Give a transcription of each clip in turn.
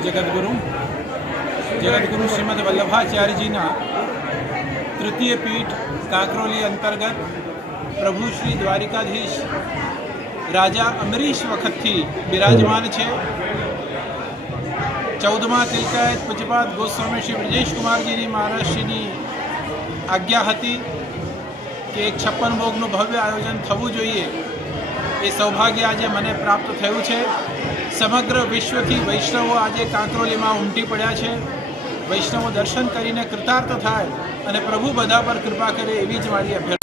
जगद्गुरु श्रीमद वल्लभाचार्य जी तृतीय पीठ काकरोली अंतर्गत प्रभु श्री द्वारिकाधीश राजा अमरीश वखतथी बिराजमान है। 14मा तिलकायत पूज्यपाद गोस्वामी श्री ब्रजेश कुमार जी महाराज श्री आज्ञा हती कि एक 56 भोगનું भव्य आयोजन थवुं जोईए। ए सौभाग्य आज मने प्राप्त थयुं छे। समग्र विश्वथी वैष्णवो आज कांकरोली में उमटी पड्या छे। वैष्णवो दर्शन करीने कृतार्थ थाय अने प्रभु बधा पर कृपा करे एवी ज मारी अभ्यर्थना।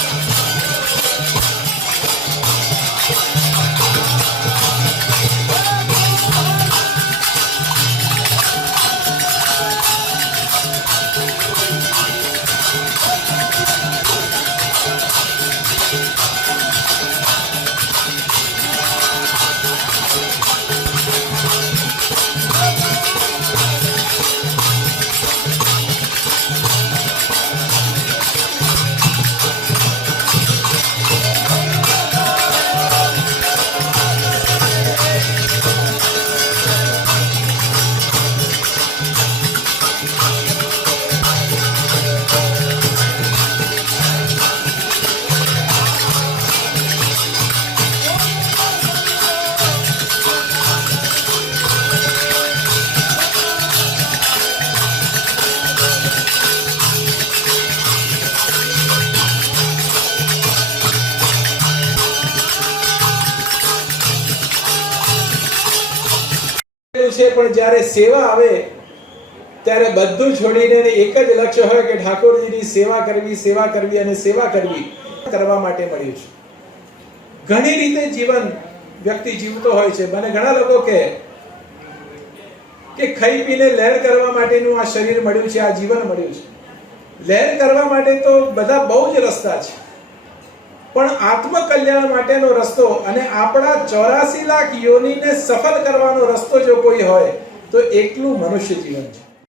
પણ જ્યારે સેવા આવે ત્યારે બધું છોડીને એક જ લક્ષ્ય હોય કે ઠાકોરજીની સેવા કરવી અને સેવા કરવી કરવા માટે મળ્યું છે। ઘણી રીતે જીવન વ્યક્તિ જીવતો હોય છે। મને ઘણા લોકો કહે કે ખાઈ પીને લહેર કરવા માટેનું આ શરીર મળ્યું છે, આ જીવન મળ્યું છે। લહેર કરવા માટે તો બધા બહુ જ રસ્તા છે, પણ આત્મકલ્યાણ માટેનો રસ્તો અને આપણા 84 લાખ યોનિને સફળ કરવાનો રસ્તો જો કોઈ હોય તો એકલું મનુષ્ય જીવન છે।